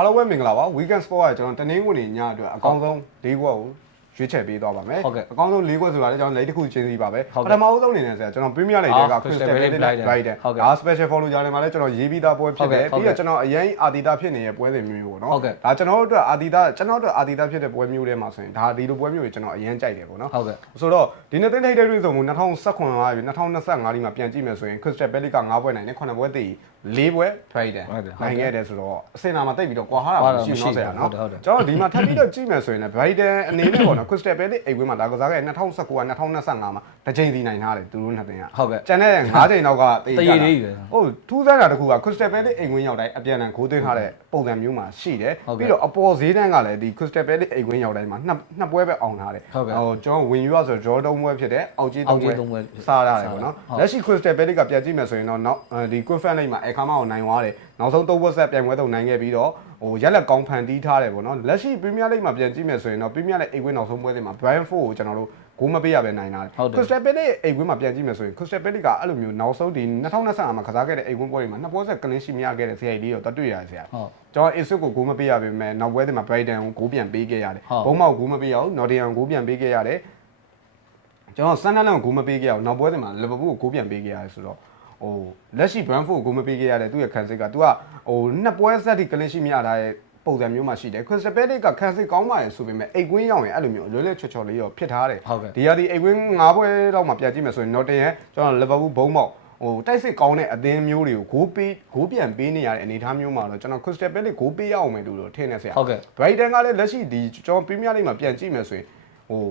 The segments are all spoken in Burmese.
အားလုံးပဲမင်္ဂလာပါ weekend sport ကကျွန်တော်တနင်္ဂနွေညအတွက်အကောင်းဆုံး၄ခွက်ကိုရွေးချယ်ပေးသွားပါမယ်အကောင်းဆုံး၄ခွက်ဆိုတာလည်းကျွန်တော်လိတ်တစ်ခုချင်းစီပါပဲပထမဦးဆုံးအနေနဲ့ဆိုကျွန်တော် Premier League က Crystal Palace Brighton ဒါ special follow ကြားထဲမှာလည်းကျွန်တော်ရေးပြီးသားပွဲဖြစ်တယ်ပြီးတော့ကျွန်တော်အရင်အာတီတာဖြစ်နေတဲ့ပွဲစဉ်မျိုးပေါ့နော်ဒါကျွန်တော်တို့အတွက်အာတီတာကျွန်တော်တို့အာတီတာဖြစ်တဲ့ပွဲမျိုးတွေမှာဆိုရင်ဒါဒီလိုပွဲမျိုးတွေကျွန်တော်အရင်ကြိုက်တယ်ပေါ့နော်ဆိုတော့ဒီနေ့တင်ထိုက်တဲ့ result ကို2019ကပြီး2025ဒီမှာပြန်ကြည့်မယ်ဆိုရင် Crystal Palace က9ပွဲနိုင်တယ်9ပွဲသေး၄ပွဲထိုက်တယ်ဟုတ်တယ်နိုင်ခဲ့တယ်ဆိုတော့အစင်နာမှာတိတ်ပြီးတော့ကွာဟာတာမရှိတော့ဆရာနော်ကျွန်တော်ဒီမှာထပ်ပြီးတော့ကြည့်မယ်ဆိုရင်လည်း Biden အနေနဲ့ပေါ့နော် Crystal Palace အိမ်ဝင်းမှာဒါကစားခဲ့2019က2025မှာတစ်ချိန်စီနိုင်ထားတယ်သူတို့နှစ်သင်းကဟုတ်ကဲ့ကျန်တဲ့၅ချိန်နောက်ကတေးကြတာဟုတ်ထူးဆန်းတာတခုက Crystal Palace အိမ်ဝင်းရောက်တိုင်းအပြန်အလှန်ခိုးသွင်းထားတဲ့ပုံစံမျိုးမှာရှိတယ်ပြီးတော့အပေါ်ဈေးတန်းကလည်းဒီ Crystal Palace အိမ်ဝင်းရောက်တိုင်းမှာနှစ်နှစ်ပွဲပဲအောင်ထားတယ်ဟိုကျွန်တော်ဝင်ယူရဆိုတော့ draw ၃ပွဲဖြစ်တယ်အောက်ကြီး၃ပွဲစားရတယ်ပေါ့နော်လက်ရှိ Crystal Palace ကပြန်ကြည့်မယ်ဆိုရင်တော့ဒီ Conference League မှာအခါမအောင်နိုင်သွားတယ်နောက်ဆုံး၃ဘတ်ဆက်ပြိုင်ပွဲတော့နိုင်ခဲ့ပြီးတော့ဟိုရက်လက်ကောင်းဖန်တီးထားတယ်ပေါ့နော်လက်ရှိ Premier League မှာပြန်ကြည့်မယ်ဆိုရင်တော့ Premier League အိမ်ဝင်းနောက်ဆုံးပွဲတွေမှာ Brentford ကိုကျွန်တော်တို့ဂိုးမပေးရပဲနိုင်တာတယ်ဟုတ်တယ် Crystal Palace အိမ်ဝင်းမှာပြန်ကြည့်မယ်ဆိုရင် Crystal Palace ကအဲ့လိုမျိုးနောက်ဆုံးဒီ2025မှာကစားခဲ့တဲ့အိမ်ဝင်းပွဲတွေမှာနှစ်ပွဲဆက်ကလင်းရှိမရခဲ့တဲ့ဆရာကြီးလေးတော့တတွေ့ရတယ်ဆရာဟုတ်ကျွန်တော် Asus ကိုဂိုးမပေးရပါမယ်နောက်ပွဲတွေမှာ Brighton ကိုဂိုးပြန်ပေးခဲ့ရတယ်ဟုတ်ဘုံမောက်ဂိုးမပေးရဘူး Nottingham ကိုဂိုးပြန်ပေးခဲ့ရတယ်ကျွန်တော် Sunderland ကိုဂိုးမပေးခဲ့ရဘူးနောက်ပွဲတွေမှာ Liverpool ကိုဂိုးပြန်ပေးခဲ့ရတယ်ဆိုတော့ ဟိုလက်ရှိ Brentford ကိုဂိုးမပေးခဲ့ရတယ်သူ့ရဲ့ခံစစ်က तू ကဟိုနှစ်ပွဲဆက်ထိကလင်းရှိမရတာရဲ့ပုံစံမျိုးမှရှိတယ် Crystal Palace ကခံစစ်ကောင်းပါရဲ့ဆိုပေမဲ့အိတ်ကွင်းရောက်ရင်အဲ့လိုမျိုးအလွယ်လွယ်ချော်ချော်လေးရောဖြစ်ထားတယ်ဟုတ်ကဲ့ ဒီဟာဒီအိတ်ကွင်း၅ပွဲလောက်မှပြန်ကြည့်မယ်ဆိုရင် Nottingham ကျွန်တော် Liverpool ဘုံမောက်ဟိုတိုက်စစ်ကောင်းတဲ့အသင်းမျိုးတွေကိုဂိုးပေးဂိုးပြန်ပေးနေရတဲ့အနေအထားမျိုးမှာတော့ကျွန်တော် Crystal Palace ဂိုးပေးရအောင်မယ်လို့တော့ထင်နေဆရာ ဟုတ်ကဲ့ Brighton ကလည်းလက်ရှိဒီကျွန်တော် Premier League မှာပြန်ကြည့်မယ်ဆိုရင်ဟို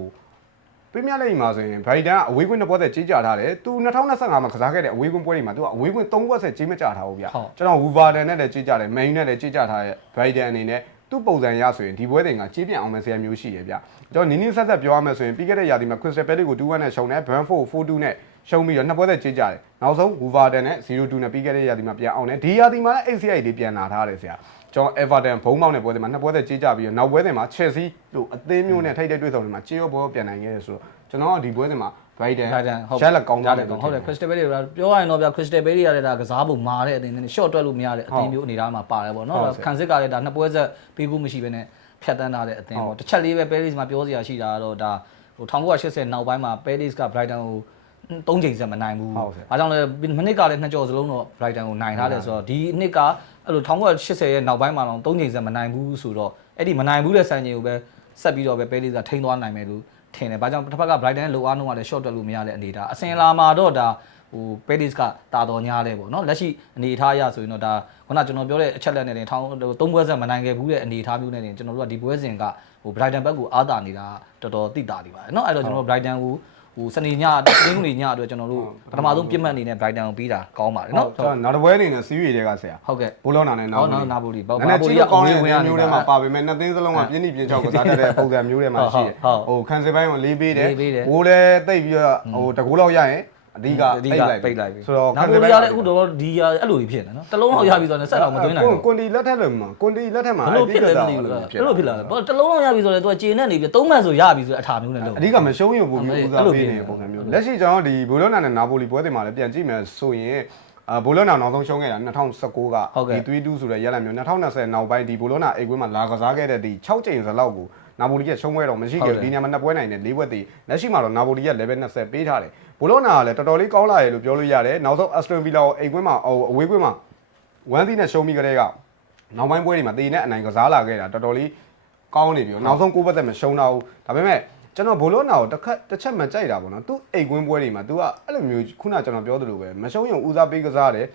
Premier League မှာဆိုရင် Brighton ကအဝေးကွင်းတစ်ပွဲသက်ကြီးကြထားတယ်။သူ2025မှာကစားခဲ့တဲ့အဝေးကွင်းပွဲတွေမှာသူကအဝေးကွင်း3ပွဲဆက်ကြီးမကြထားဘူးဗျဟုတ်။ကျွန်တော် Wolverhampton နဲ့လည်းကြီးကြတယ်။ Man U နဲ့လည်းကြီးကြထားတဲ့ Brighton အနေနဲ့သူ့ပုံစံရဆိုရင်ဒီပွဲတွေကကြီးပြန့်အောင်မယ်ဆရာမျိုးရှိရဗျ။ကျွန်တော်နင်းနင်းဆက်ဆက်ပြောရမယ်ဆိုရင်ပြီးခဲ့တဲ့ရာသီမှာ Crystal Palace ကို2-1နဲ့ရှုံးတယ် Brentford ကို4-2နဲ့ရှုံးပြီးတော့နှစ်ပွဲသက်ကြီးကြတယ်။နောက်ဆုံး Wolverhampton နဲ့0-2နဲ့ပြီးခဲ့တဲ့ရာသီမှာပြန်အောင်တယ်။ဒီရာသီမှာလည်း ACI လေးပြန်လာထားတယ်ဆရာ။ ကျွန်တော် Everton ဘုံမောက်တဲ့ပွဲတွေမှာနှစ်ပွဲသက်ကြီးကြပြီးတော့နောက်ပွဲတွေမှာ Chelsea တို့အသင်းမျိုးနဲ့ထိပ်တဲ့တွေ့ဆုံတွေမှာကြေးရောဘောပြန်နိုင်ခဲ့တယ်ဆိုတော့ကျွန်တော်ကဒီပွဲတွေမှာ Brighton ဒါကြဟုတ်ရက်လက်ကောင်းရသားတယ်ကောင်းဟုတ်တယ် Crystal Palace ကပြောရရင်တော့ဗျ Crystal Palace ကလည်းဒါကစားပုံမာတဲ့အတင်းနဲ့ short တွက်လို့မရတဲ့အတင်းမျိုးအနေထားမှာပါတယ်ပေါ့နော်ဟုတ်ဆရာခံစစ်ကလည်းဒါနှစ်ပွဲဆက်ပေးဖို့မရှိဘဲနဲ့ဖြတ်တန်းထားတဲ့အတင်းပေါ့တစ်ချက်လေးပဲ Palace မှာပြောစရာရှိတာကတော့ဒါဟို1980နောက်ပိုင်းမှာ Palace က Brighton ကို သုံးချိန်ဆက်မနိုင်ဘူး။ဘာကြောင့်လဲမနစ်ကလည်းနှစ်ကြော်စလုံးတော့ Brighton ကိုနိုင်ထားတယ်ဆိုတော့ဒီနှစ်ကအဲ့လို1980ရဲ့နောက်ပိုင်းမှာတော့သုံးချိန်ဆက်မနိုင်ဘူးဆိုတော့အဲ့ဒီမနိုင်ဘူးတဲ့စံချိန်ကိုပဲဆက်ပြီးတော့ပဲပဲလေးစားထိန်းသွားနိုင်မယ်လို့ထင်တယ်။ဘာကြောင့်တစ်ဖက်က Brighton ရဲ့လိုအားနှုန်းကလည်း short တက်လို့မရတဲ့အနေအထား။အစင်လာမှာတော့ဒါဟို Paris ကတာတော်ညားလဲပေါ့နော်လက်ရှိအနေအထားအရဆိုရင်တော့ဒါခုနကျွန်တော်ပြောတဲ့အချက်လက်နဲ့တင်ထောင်းသုံးပွဲဆက်မနိုင်ခဲ့ဘူးတဲ့အနေအထားမျိုးနဲ့တင်ကျွန်တော်တို့ကဒီပွဲစဉ်ကဟို Brighton ဘက်ကိုအားတာနေတာတော်တော်သိတာနေပါတယ်နော်အဲ့တော့ကျွန်တော် Brighton ကို ဟိုစနေညတင်းကုန်နေညအတွက်ကျွန်တော်တို့ပထမဆုံးပြစ်မှတ်အနေနဲ့ Brighton ကိုပေးတာကောင်းပါတယ်နော်ကျွန်တော်နောက်တစ်ပွဲအနေနဲ့ CUE တွေကဆရာဟုတ်ကဲ့ဘိုလောနာနဲ့နာပိုလီနာပိုလီဘာဘာပိုလီကကောင်းတဲ့ဝင်မျိုးထဲမှာပါပေမဲ့နှစ်သင်းစလုံးကပြင်းပြင်းချောက်ကစားတတ်တဲ့ပုံစံမျိုးထဲမှာရှိတယ်ဟိုခံစစ်ပိုင်းကိုလေးပေးတယ်ဘိုးလည်းတိတ်ပြီးတော့ဟိုတကူလောက်ရရင် အဓိကအဓိကပိတ်လိုက်ပြီဆိုတော့နာပိုလီကလည်းအခုတော့ဒီဟာအဲ့လိုကြီးဖြစ်နေနော်တလုံးတော့ရပြီဆိုတော့ဆက်တော့မသွင်းနိုင်ဘူးကွန်တီလက်ထက်လို့မှာကွန်တီလက်ထက်မှာဘလို့ဖြစ်လဲမသိဘူးလားအဲ့လိုဖြစ်လာတယ်ဘာတလုံးတော့ရပြီဆိုတော့ तू ကျေနပ်နေပြီသုံးမှန်ဆိုရပြီဆိုတဲ့အထာမျိုးနဲ့လုပ်အဓိကမရှုံးရင်ပို့ပြီးဦးစားပေးနေတဲ့ပုံစံမျိုးလက်ရှိကျွန်တော်ဒီဘိုလိုနာနဲ့နာပိုလီပွဲတွေမှာလည်းပြန်ကြည့်မယ်ဆိုရင်အာဘိုလိုနာနောက်ဆုံးရှုံးခဲ့တာ2019ကဒီ3-2ဆိုတဲ့ရလဒ်မျိုး2020နောက်ပိုင်းဒီဘိုလိုနာအိတ်ကွင်းမှာလာကစားခဲ့တဲ့ဒီ6ချိန်စလောက်ကိုနာပိုလီကရှုံးခဲ့တော့မရှိခဲ့ဘူးဒီညမှာနှစ်ပွဲနိုင်တယ်၄ပွဲတည်လက်ရှိမှာတော့နာပိုလီက level 20ပေးထားတယ် ဘိုလိုနာကလည်းတော်တော်လေးကောင်းလာတယ်လို့ပြောလို့ရတယ်နောက်ဆုံး Aston Villa ကိုအိတ်ကွင်းမှာအဝေးကွင်းမှာ1သီးနဲ့ရှုံးပြီးကြတဲ့ကနောက်ပိုင်းပွဲတွေမှာတည်နဲ့အနိုင်ကစားလာခဲ့တာတော်တော်လေးကောင်းနေပြီနောက်ဆုံးကိုပတ်သက်မရှုံးတော့ဘူးဒါပေမဲ့ကျွန်တော်ဘိုလိုနာကိုတစ်ခက်တစ်ချက်မှကြိုက်တာပေါ့နော်သူအိတ်ကွင်းပွဲတွေမှာ तू ကအဲ့လိုမျိုးခုနကျွန်တော်ပြောသလိုပဲမရှုံးရင်ဦးစားပေးကစားတယ်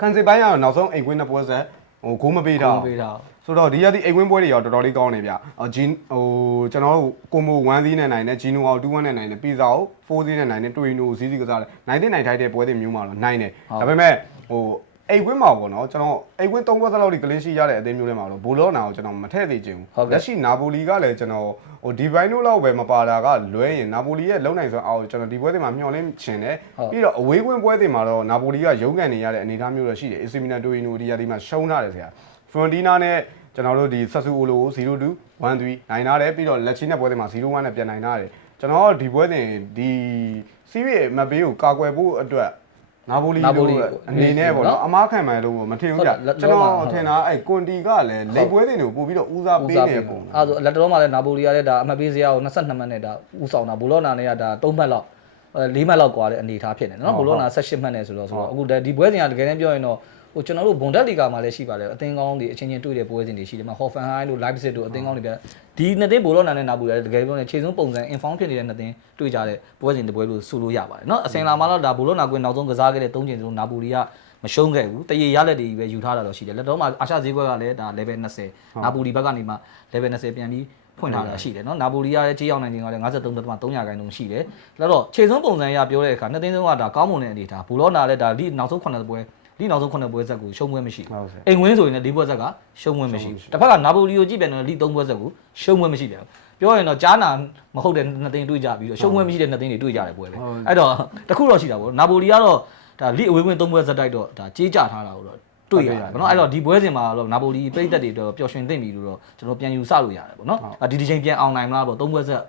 ကန်စီပိုင်းကတော့နောက်ဆုံးအိတ်ကွင်းနှစ်ပွဲဆက် ဟိုဂိုးမပေးတော့ပေးတာ ဆိုတော့ဒီရသည့်အိတ်ကွင်းပွဲတွေရောတော်တော်လေးကောင်းနေဗျအော်ဂျင်းဟိုကျွန်တော်တို့ကိုမို1သီးနဲ့နိုင်တယ်ဂျီနိုအောင်2-1နဲ့နိုင်တယ်ပီဇာကို4သီးနဲ့နိုင်တယ်တွီနိုစီးစီးကစားတယ်နိုင်တဲ့နိုင်ထိုက်တဲ့ပွဲတွေမျိုးမှာတော့နိုင်တယ်ဒါပေမဲ့ဟို အိတ်ကွင်းမှာပေါ့နော်ကျွန်တော်အိတ်ကွင်း3ပွဲစလောက်ဒီကလင်းရှိရတဲ့အသင်းမျိုးတွေမှာတော့ဘိုလောနာကိုကျွန်တော်မထည့်သေးချင်ဘူးလက်ရှိနာပိုလီကလည်းကျွန်တော်ဟိုဒီဘိုင်းတို့လောက်ပဲမပါတာကလွဲရင်နာပိုလီရဲ့လုံနိုင်စွမ်းအောင်ကျွန်တော်ဒီပွဲတွေမှာမျှော်လင့်ချင်တယ်ပြီးတော့အဝေးကွင်းပွဲတွေမှာတော့နာပိုလီကရုန်းကန်နေရတဲ့အနေအထားမျိုးတော့ရှိတယ်အစီမီနာတိုရီနိုဒီယာဒီမှာရှုံးထားတယ်ဆရာဖရွန်တီနာနဲ့ကျွန်တော်တို့ဒီဆက်ဆူအိုလိုကို0-2 1-3နိုင်ထားတယ်ပြီးတော့လက်ချင်းတဲ့ပွဲတွေမှာ0-1နဲ့ပြန်နိုင်ထားတယ်ကျွန်တော်ဒီပွဲတွေဒီစီးရီမတ်ဘေးကိုကာကွယ်ဖို့အတွက် နာပိုလီ နာပိုလီ လို့အနေနဲ့ပေါ့နော်အမားခံမယ်လို့မထင်ဘူး ဟုတ် ကြ တယ်လက် ကျွန် တော်မှာ တော်ထင်တာအဲ့ကွန်တီကလည်းလိပ်ပွဲတင်တွေကိုပို့ပြီးတော့ဦးစားပေးနေပုံ အဲဆိုလက်တော်မှာလည်းနာပိုလီကလည်းဒါအမှတ်ပေးစရာကို22မှတ်နဲ့ဒါဥဆောင်တာဘူလောနာနဲ့ကဒါ3မှတ်လောက်အဲ4မှတ်လောက်กว่าတဲ့အနေထားဖြစ်နေတယ်နော်ဘူလောနာ18မှတ်နဲ့ဆိုတော့ဆိုတော့အခုဒီပွဲစဉ်ကတကယ်တမ်းပြောရင်တော့ ဟိုကျွန်တော်တို့ဘွန်ဒက်လီဂါမှာလည်းရှိပါတယ်အသင်းကောင်းတွေအချင်းချင်းတွေ့တဲ့ပွဲစဉ်တွေရှိတယ်မှာဟော်ဖန်ဟိုင်းတို့ လိုက်စစ်တို့အသင်းကောင်းတွေပြဒီနှစ်သိန်းဘူလောနာနဲ့နာပူလည်းတကယ်ပြောရင်ခြေစုံပုံစံ inform ဖြစ်နေတဲ့နှစ်သိန်းတွေ့ကြတဲ့ပွဲစဉ်တစ်ပွဲလို့ဆိုလို့ရပါတယ်နော်အစင်လာမှာတော့ဒါဘူလောနာကွင်းနောက်ဆုံးကစားခဲ့တဲ့၃ချိန်စလုံးနာပူလီကမရှုံးခဲ့ဘူးတရေရလက်တွေပဲယူထားတာတော့ရှိတယ်လက်တော့မှာအာရှဈေးကွက်ကလည်းဒါ level 20နာပူလီဘက်ကနေမှ level 20ပြန်ပြီးဖွင့်ထားတာရှိတယ်နော်နာပူလီကလည်းကြေးရောက်နိုင်ခြင်းကလည်း53.3ရာခိုင်နှုန်းရှိတယ်แล้วတော့ခြေစုံပုံစံအရပြောတဲ့အခါနှစ်သိန်းစလုံးကဒါကောင်းမွန်တဲ့အနေထားဘူလောနာလည်းဒါဒီနောက်ဆုံး9ပွဲ ဒီနောက်ဆုံး9ပွဲဆက်ကိုရှုံးပွဲမရှိဘူးဟုတ်ကဲ့အိမ်ဝင်းဆိုရင်လည်းဒီပွဲဆက်ကရှုံးပွဲမရှိဘူးတစ်ဖက်ကနာပိုလီကိုကြည့်ပြန်တော့ဒီ၃ပွဲဆက်ကိုရှုံးပွဲမရှိတယ်ပြောရင်တော့ကြားနာမဟုတ်တဲ့နှစ်သိန်းတွေ့ကြပြီးတော့ရှုံးပွဲမရှိတဲ့နှစ်သိန်းတွေတွေ့ကြတယ်ပွဲပဲအဲ့တော့တခုတော့ရှိတာပေါ့နာပိုလီကတော့ဒါလိအဝေးဝင်၃ပွဲဆက်တိုက်တော့ဒါကြေးကြထားတာကိုတော့တွေ့ရတယ်ပေါ့နော်အဲ့တော့ဒီပွဲစဉ်မှာတော့နာပိုလီပြည်သက်တွေတော့ပျော်ရွှင်သိမ့်ပြီလို့တော့ကျွန်တော်ပြန်ယူဆလို့ရတယ်ပေါ့နော်ဒီဒီချိန်ပြန်အောင်နိုင်မလားပေါ့၃ပွဲဆက်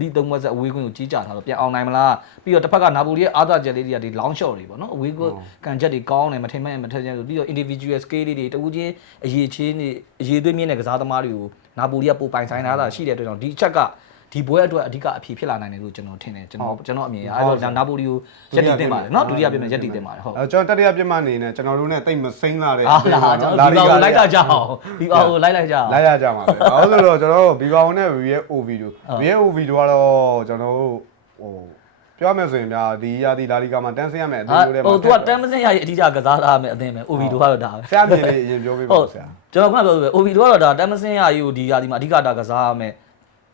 ဒီသုံးပွဲဆက်အဝေးကွင်းကိုကြီးကြထားတော့ပြန်အောင်နိုင်မလားပြီးတော့တစ်ဖက်ကနာပိုလီရဲ့အာသာချက်လေးတွေကဒီ long shot တွေပေါ့နော်အဝေးကွင်းကန်ချက်တွေကောင်းတယ်မထင်မဲ့မထင်ချက်ဆိုပြီးတော့ individual scale လေးတွေတဦးချင်းအရေးချင်းတွေအရေးသွေးမြင့်တဲ့ကစားသမားတွေကိုနာပိုလီကပိုပိုင်ဆိုင်ထားတာရှိတဲ့အတွက်ကြောင့်ဒီအချက်က ဒီပွဲအတွက်အဓိကအဖြစ်ဖြစ်လာနိုင်တယ်လို့ကျွန်တော်ထင်တယ်ကျွန်တော်ကျွန်တော်အမြင်ရအဲ့တော့နာပိုလီကိုရက်တည်တင်ပါတယ်နော်ဒုတိယပြင်မဲ့ရက်တည်တင်ပါတယ်ဟုတ်အဲကျွန်တော်တတိယပြတ်မှအနေနဲ့ကျွန်တော်တို့နဲ့တိတ်မစိမ့်လာတဲ့အာလာကျွန်တော်ဒီပါကိုလိုက်တာကြအောင်ဒီပါကိုလိုက်လိုက်ကြအောင်လိုက်ရကြမှာပဲဘာလို့လဲဆိုတော့ကျွန်တော်တို့ဘီကောင်နဲ့ VO video VO video ကတော့ကျွန်တော်တို့ဟိုပြောမယ်ဆိုရင်ဗျာဒီရာဒီလာလီကာမှာတန်းဆင်းရမယ်အတူဟာတူတဲ့ဟို तू ကတမ်းမစင်းရရဲ့အဓိကကစားထားမယ်အသင်းပဲ OB တို့ကတော့ဒါပဲဆရာမြင်လေးအရင်ပြောပေးပါဟုတ်ဦးဆရာကျွန်တော်ခုနပြောသလိုပဲ OB တို့ကတော့ဒါတမ်းမစင်းရယူဒီရာဒီမှာအဓိကဒါကစားရမယ်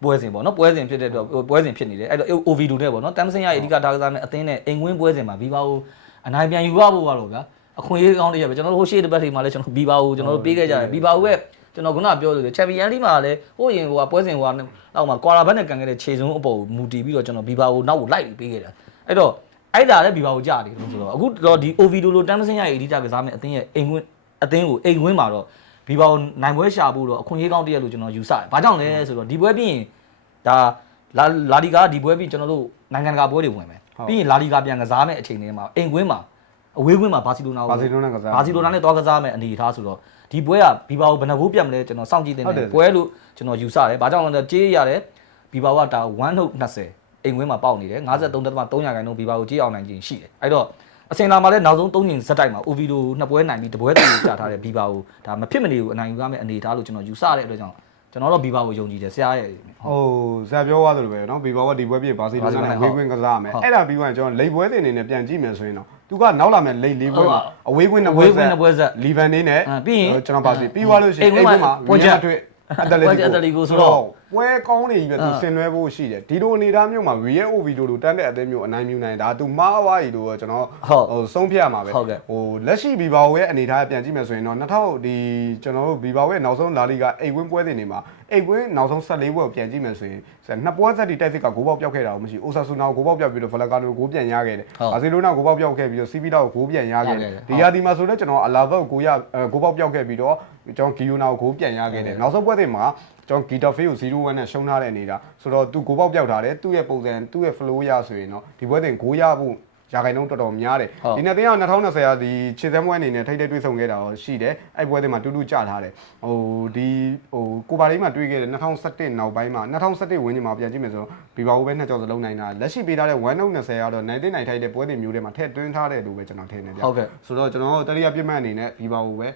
ပွဲစဉ်ပေါ့နော်ပွဲစဉ်ဖြစ်တဲ့အတွက်ပွဲစဉ်ဖြစ်နေတယ်အဲ့တော့ OV တို့နဲ့ပေါ့နော်တမ်းမစင်းရရဲ့အဓိကဒါကစားမယ်အသင်းနဲ့အိမ်ဝင်းပွဲစဉ်မှာ Viva ကိုအနိုင်ပြန်ယူရဖို့ကတော့ဗျာအခွင့်အရေးကောင်းတွေရပဲကျွန်တော်တို့ဟိုရှေ့တစ်ပတ်ထိမှာလည်းကျွန်တော် Viva ကိုကျွန်တော်တို့ပေးခဲ့ကြတယ် Viva ကိုပဲကျွန်တော်ခုနပြောသလို Champions League မှာလည်းဟိုရင်ဟိုကပွဲစဉ်ဟိုကနောက်မှာ quarter back နဲ့ကန်ခဲ့တဲ့ခြေစုံအပေါ်မူတည်ပြီးတော့ကျွန်တော် Viva ကိုနောက်ကိုလိုက်ပြီးပေးခဲ့တာအဲ့တော့အဲ့ဒါလည်း Viva ကိုကြားတယ်ဆိုတော့အခုတော့ဒီ OV တို့လိုတမ်းမစင်းရရဲ့အဓိကကစားမယ်အသင်းရဲ့အိမ်ဝင်းအသင်းကိုအိမ်ဝင်းမှာတော့ ဘီဘောင်နိုင်ပွဲရှာဖို့တော့အခွင့်အရေးကောင်းတရက်လို့ကျွန်တော်ယူဆတယ်။ဘာကြောင့်လဲဆိုတော့ဒီပွဲပြီးရင်ဒါလာလာလီဂါဒီပွဲပြီးကျွန်တော်တို့နိုင်ငံတကာပွဲတွေဝင်မယ်။ပြီးရင်လာလီဂါပြန်ကစားမယ့်အချိန်တွေမှာအိမ်ကွင်းမှာအဝေးကွင်းမှာဘာစီလိုနာကိုဘာစီလိုနာကစားဘာစီလိုနာနဲ့တွားကစားမယ့်အနေအထားဆိုတော့ဒီပွဲကဘီဘောင်ဘယ်နှဘိုးပြတ်မလဲကျွန်တော်စောင့်ကြည့်နေဟုတ်တယ်တယ်ပွဲလို့ကျွန်တော်ယူဆတယ်။ဘာကြောင့်လဲဆိုတော့ကြေးရတယ်ဘီဘောင်ကဒါ1နှုတ်20အိမ်ကွင်းမှာပေါက်နေတယ်53.3ရာခိုင်နှုန်းဘီဘောင်ကိုကြေးအောင်နိုင်ခြင်းရှိတယ်။အဲ့တော့ အစင်လာမှာလည်းနောက်ဆုံး၃ချိန်ဇက်တိုက်မှာ OV လိုနှစ်ပွဲနိုင်ပြီးတပွဲတည်းကြာထားတဲ့ဘီဘာကိုဒါမဖြစ်မနေဘူးအနိုင်ယူရမယ့်အနေအထားလို့ကျွန်တော်ယူဆတဲ့အတွက်ကြောင့်ကျွန်တော်တော့ဘီဘာကိုယုံကြည်တယ်ဆရာရဲ့ ဟိုဇာပြောသွားသလိုပဲเนาะဘီဘောကဒီပွဲပြဘာစီလိုနာနဲ့ဝေးကွင်းကစားရမယ်အဲ့ဒါပြီးမှကျွန်တော်လိပ်ပွဲတင်နေနဲ့ပြန်ကြည့်မယ်ဆိုရင်တော့သူကနောက်လာမယ်လိပ်လေးပွဲမှာအဝေးကွင်းနှစ်ပွဲ ဝေးကွင်းနှစ်ပွဲဆက် လီဗန်နေနဲ့ အာပြီးရင် ကျွန်တော်ပါစီပြီးသွားလို့ရှိရင် အိမ် အိမ် ကွ ကွ င်း င်း မှာ မှာ ပွဲ ဝီ ချက် ယန်ထွေအက်တလက်တီ ပွဲချက်အက်တလက်တီကိုဆိုတော့ ပွဲကောင်းနေပြီပဲသူဆင်နွှဲဖို့ရှိတယ်ဒီလိုအနေသားမျိုးမှာ VAO ဗီဒီယိုလိုတန်းတဲ့အသေးမျိုးအနိုင်မြူနိုင်ဒါသူမှားသွားပြီလို့ကျွန်တော်ဟုတ်ဟိုဆုံးဖြတ်ရမှာပဲဟုတ်ကဲ့ဟိုလက်ရှိဘီဘာဝရဲ့အနေထားပြန်ကြည့်မယ်ဆိုရင်တော့2000ဒီကျွန်တော်တို့ဘီဘာဝရဲ့နောက်ဆုံးလာလီကအိတ်ဝင်းပွဲတွေနေမှာအိတ်ဝင်းနောက်ဆုံး14ပွဲကိုပြန်ကြည့်မယ်ဆိုရင်နှစ်ပွဲဆက်တီတိုက်စစ်ကဂိုးပေါက်ပြောက်ခဲ့တာမရှိအိုဆာဆူနာကိုဂိုးပေါက်ပြောက်ပြီးတော့ဖလကာနိုကိုဂိုးပြန်ရခဲ့တယ်ဘာစီလိုနာကိုဂိုးပေါက်ပြောက်ခဲ့ပြီးတော့စီဗီတာကိုဂိုးပြန်ရခဲ့တယ်ဒီရာဒီမှာဆိုတော့ကျွန်တော်အလာဘက်ကိုဂိုးရဂိုးပေါက်ပြောက်ခဲ့ပြီးတော့ကျွန်တော်ဂီယိုနာကိုဂိုးပြန်ရခဲ့တယ်နောက်ဆုံးပွဲတွေမှာ ကျွန်တော်ဂီတာဖေးကို0-1နဲ့ရှုံးထားတဲ့အနေဒါဆိုတော့သူဂိုးပေါက်ပြောက်ထားတယ်သူ့ရဲ့ပုံစံသူ့ရဲ့ flow ရဆိုရင်တော့ဒီပွဲတင်ဂိုးရဖို့ရာခိုင်နှုန်းတော်တော်များတယ်ဒီနှစ်သိန်းက2020ရာဒီခြေစမ်းပွဲအနေနဲ့ထိတ်ထိတ်တွေးဆုံခဲ့တာတော့ရှိတယ်အဲ့ပွဲတွေမှာတူတူကြထားတယ်ဟိုဒီဟိုကိုပါလေးမှာတွေးခဲ့တယ်2017နောက်ပိုင်းမှာ2017ဝင်းကြီးမှာပြန်ကြည့်မယ်ဆိုတော့ဘီဘာဘူးပဲနှစ်ကြော်စလုံးနိုင်တာလက်ရှိပေးထားတဲ့1နှုတ်20ကတော့နိုင်သိနိုင်ထိုက်တဲ့ပွဲတွေမျိုးတွေမှာထည့်သွင်းထားတယ်လို့ပဲကျွန်တော်ထင်တယ်ဗျဟုတ်ကဲ့ဆိုတော့ကျွန်တော်တတိယပြစ်မှတ်အနေနဲ့ဘီဘာဘူးပဲ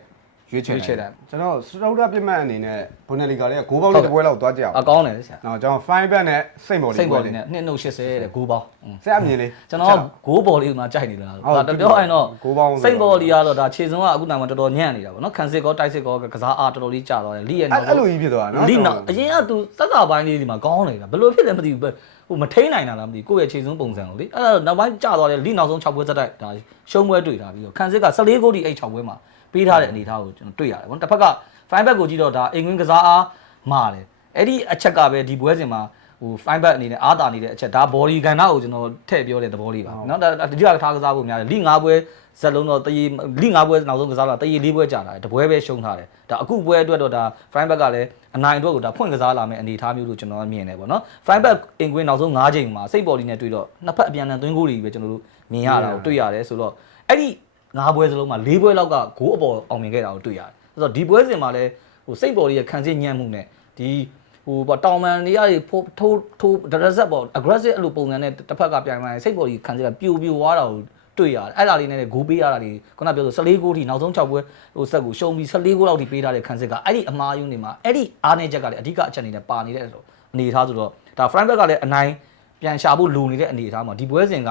ရွေးချယ်ရွေးချယ်တယ်ကျွန်တော်စတုဒ္ဓပြစ်မှတ်အနေနဲ့ဘွန်နယ်လီဂါလေးကဂိုးပေါက်လေးတစ်ပွဲလောက်သွားကြအောင်အကောင်းတယ်ဆရာနော်ကျွန်တော်5ဘက်နဲ့စိတ်ပေါ်စိလေးတ်ပေါ်လေးနဲ့နှစ်နှုတ်80တဲ့ဂိုးပေါင်းဆရာအမြင်လေးကျွန်တော်ဂိုးပေါ်လေးကမှကြိုက်နေလားဟုတ်ဒါပြောရရင်တော့ဂိုးပေါင်းဆိုတော့စိတ်ပေါ်လေးကတော့ဒါခြေစုံကအခုနောက်မှာတော်တော်ညံ့နေတာပေါ့နော်ခံစစ်ကောတိုက်စစ်ကောကစားအားတော်တော်လေးကြာသွားတယ်လိရဲ့အဲ့နောက်အဲ့လိုကြီးဖြစ်သွားတာနော်လိနောက်အရင်ကသူစက်စာပိုင်းလေးဒီမှာကောင်းနေတာဘယ်လိုဖြစ်လဲမသိဘူးပဲဟိုမထိန်နိုင်တာလားမသိဘူးကိုယ့်ရဲ့ခြေစုံပုံစံကိုလေအဲ့ဒါနောက်ပိုင်းကြာသွားတယ်လိနောက်ဆုံး6ပွဲစက်တိုက်ဒါရှုံးပွဲတွေ့တာပြီးတော့ခံစစ်က14ဂိုးဒီအဲ့6ပွဲမှာ ပေးထားတဲ့အနေအထားကိုကျွန်တော်တွေ့ရတယ်ပေါ့နော်တစ်ဖက်က fine back ကိုကြည့်တော့ဒါအင်္ဂွင်းကစားအားမာတယ်အဲ့ဒီအချက်ကပဲဒီပွဲစဉ်မှာဟို fine back အနေနဲ့အားတာနေတဲ့အချက်ဒါ body ကဏ္ဍကိုကျွန်တော်ထည့်ပြောတဲ့သဘောလေးပါเนาะဒါအဓိကထားကစားဖို့များတယ်လိ5ပွဲဇက်လုံးတော့တရေလိ5ပွဲနောက်ဆုံးကစားလာတရေ4ပွဲကြာလာတယ်တပွဲပဲရှုံးထားတယ်ဒါအခုပွဲအတွက်တော့ဒါ fine back ကလည်းအနိုင်အတွက်ကိုဒါဖွင့်ကစားလာမယ့်အနေအထားမျိုးလို့ကျွန်တော်မြင်တယ်ပေါ့နော် fine back အင်္ဂွင်းနောက်ဆုံး5ချိန်မှာစိတ် body နဲ့တွေ့တော့နှစ်ဖက်အပြန်အလှန်သွင်းဂိုးတွေပဲကျွန်တော်တို့မြင်ရတာကိုတွေ့ရတယ်ဆိုတော့ အဲ့ဒီ ငါးပွဲစလုံးမှာ၄ပွဲလောက်ကဂိုးအပေါ်အောင်မြင်ခဲ့တာကိုတွေ့ရတယ်။ဆိုတော့ဒီပွဲစဉ်မှာလည်းဟိုစိတ်ပေါ်လေးရဲ့ခံစစ်ညံ့မှုနဲ့ဒီဟိုပေါ့တောင်မန်တွေကနေဖိုးထိုးထိုးဒရက်ဆက်ပေါ့ aggressive အဲ့လိုပုံစံနဲ့တစ်ဖက်ကပြိုင်မှစိတ်ပေါ်ကြီးခံစစ်ကပြိုပြိုသွားတာကိုတွေ့ရတယ်အဲ့ဒါလေးနဲ့ဂိုးပေးရတာတွေခုနပြောဆို14ဂိုးထိနောက်ဆုံး6ပွဲဟိုဆက်ကိုရှုံးပြီး14ဂိုးလောက်ထိပေးထားတဲ့ခံစစ်ကအဲ့ဒီအမားယုံနေမှာအဲ့ဒီအားနေချက်ကလည်းအဓိကအချက်အနေနဲ့ပါနေတဲ့ဆိုအနေထားဆိုတော့ဒါ Frank ဘက်ကလည်းအနိုင်ပြန်ရှာဖို့လိုနေတဲ့အနေထားမှာဒီပွဲစဉ်က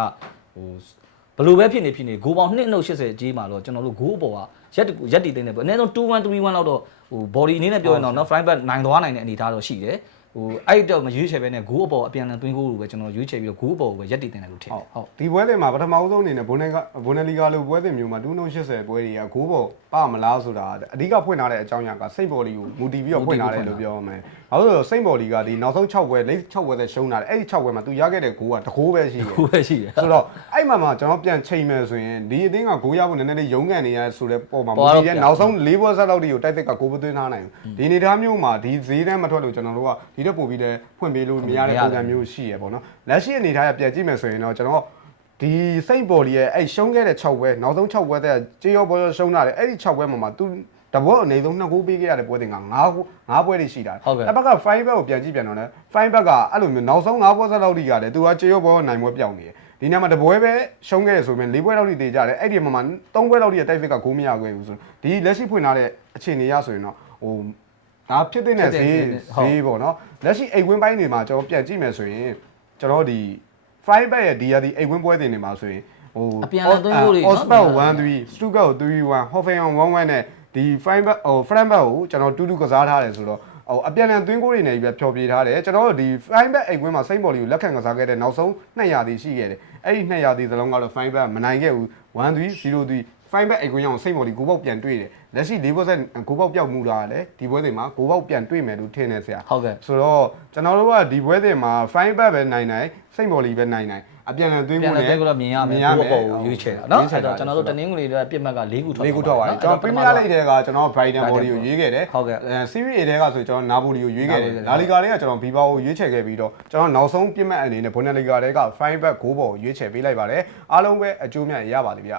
ဟိုဘယ် လိုပဲဖြစ်နေဖြစ်နေဂိုးပေါင်း2နှုတ်80ကြီးမှာတော့ကျွန်တော်တို့ဂိုးအပေါ်ကရက်တကူရက်တည်သိနေပဲအနည်းဆုံး2 1 3 1လောက်တော့ဟို body အနေနဲ့ပြောရင်တော့နော် flying back နိုင်သွားနိုင်တဲ့အနေအထားတော့ရှိတယ် ဟိုအဲ့တော့မရွေးချယ်ပဲနဲ့ဂိုးအပေါ်အပြန်အလှန်သွင်းဂိုးလိုပဲကျွန်တော်ရွေးချယ်ပြီးတော့ဂိုးအပေါ်ကိုပဲရက်တည်တင်တယ်လို့ထင်တယ်ဟုတ်ဒီပွဲတွေမှာပထမဆုံးအနေနဲ့ဘွန်နယ်ကဘွန်နယ်လီဂါလိုပွဲတွေမျိုးမှာ280ပွဲတွေကဂိုးပေါ်ပမလားဆိုတာအဓိကဖွင့်ထားတဲ့အကြောင်းအရာကစိတ်ဘော်လီကိုမူတည်ပြီးတော့ဖွင့်ထားတယ်လို့ပြောရမယ်။ဘာလို့လဲဆိုတော့စိတ်ဘော်လီကဒီနောက်ဆုံး6ပွဲလိ6ပွဲသက်ရှုံးတာတယ်အဲ့ဒီ6ပွဲမှာသူရခဲ့တဲ့ဂိုးကတကိုးပဲရှိတယ်ဂိုးပဲရှိတယ်ဆိုတော့အဲ့မှာမှကျွန်တော်ပြန်ချိန်မယ်ဆိုရင်ဒီအသင်းကဂိုးရဖို့နည်းနည်းလေးရုန်းကန်နေရဆိုတဲ့ပုံမှာမူတည်တဲ့နောက်ဆုံး၄ပွဲဆက်လောက်ဒီကိုတိုက်သက်ကဂိုးမသွင်းထားနိုင်ဘူးဒီအနေအထားမျိုးမှာဒီဈေးတန်းမထွက်လို့ကျွန်တော်တို့ကဒီတော့ပို့ပြီးတဲ့ဖွင့်ပေးလို့မရတဲ့ပုံစံမျိုးရှိရပေါ့နော်လက်ရှိအနေအထားကပြန်ကြည့်မယ်ဆိုရင်တော့ကျွန်တော်ဒီစိတ်ဘော်လီရဲ့အဲ့ရှုံးခဲ့တဲ့6ပွဲနောက်ဆုံး6ပွဲတဲ့ကြေးရောဘောရောရှုံးတာတယ်အဲ့ဒီ6ပွဲမှာမှာသူတဘောအနေဆုံးနှစ်ကိုပေးခဲ့ရတဲ့ပွဲတွေက9 9ပွဲတွေရှိတာတစ်ဘက်က5ဘက်ကိုပြန်ကြည့်ပြန်တော့လေ5ဘက်ကအဲ့လိုမျိုးနောက်ဆုံး9ပွဲဆက်လောက်ထိကလည်းသူကကြေးရောဘောရောနိုင်ပွဲပြောင်းနေတယ်ဒီနေ့မှာတပွဲပဲရှုံးခဲ့ရဆိုရင်၄ပွဲလောက်ထိတေးကြတယ်အဲ့ဒီမှာမှာ3ပွဲလောက်ထိတိုက်ဖက်ကဂိုးမရခဲ့ဘူးဆိုဒီလက်ရှိဖွင့်ထားတဲ့အခြေအနေရဆိုရင်တော့ဟို ဒါဖြစ်တဲ့ဈေးဈေးပေါ့နော်လက်ရှိအိတ်ဝင်းပိုင်းတွေမှာကျွန်တော်ပြန်ကြည့်မယ်ဆိုရင်ကျွန်တော်ဒီ five back ရဲ့ဒီရဒီအိတ်ဝင်းပွဲတင်နေမှာဆိုရင်ဟို Oscar 1-3 Stuttgart 3-1 Hoffenheim 1-1နဲ့ဒီ five back ဟို front back ကိုကျွန်တော်2-2ကစားထားတယ်ဆိုတော့ဟိုအပြန်အလှန်သွင်းကိုတွေနဲ့ပြီးဖျော်ပြထားတယ်ကျွန်တော်တို့ဒီ five back အိတ်ဝင်းမှာစိမ့်ဘော်လီကိုလက်ခံကစားခဲ့တဲ့နောက်ဆုံး200ရာသီရှိခဲ့တယ်အဲ့ဒီ200ရာသီစလုံးကတော့ five back မနိုင်ခဲ့ဘူး1-3 0-3 five back အိတ်ဝင်းအောင်စိမ့်ဘော်လီကိုပေါက်ပြန်တွေ့တယ် လက်ရှိ၄ဘက်ဆက်ကိုပေါက်ပြောက်မှုတာကလည်းဒီပွဲတွေမှာကိုပေါက်ပြန်တွေ့မယ်လို့ထင်နေဆရာဟုတ်ကဲ့ဆိုတော့ကျွန်တော်တို့ကဒီပွဲတွေမှာ fine back ပဲနိုင်နိုင်စိတ်ဘော်လီပဲနိုင်နိုင်အပြန်အလှန်သွင်းပြန်ဖို့လည်းနဲ့တဲ့ကတော့မြင်ရမယ်ဂိုးအပေါ်ကိုရွေးချယ်တာနော်အဲ့တော့ကျွန်တော်တို့တနင်္ဂနွေတွေကပြစ်မှတ်က၄ခုထွက်လေးခုထွက်သွားတယ်ကျွန်တော် Premier League တွေကကျွန်တော် Brighton body ကိုရွေးခဲ့တယ်ဟုတ်ကဲ့အဲ Serie A တွေကဆိုကျွန်တော် Napoli ကိုရွေးခဲ့တယ် Napoli La Liga တွေကကျွန်တော် Bilbao ကိုရွေးချယ်ခဲ့ပြီးတော့ကျွန်တော်နောက်ဆုံးပြစ်မှတ်အနေနဲ့ Bundesliga တွေက fine back ဂိုးပေါ်ကိုရွေးချယ်ပေးလိုက်ပါတယ်အားလုံးပဲအကျိုးမြတ်ရပါလိမ့်ဗျ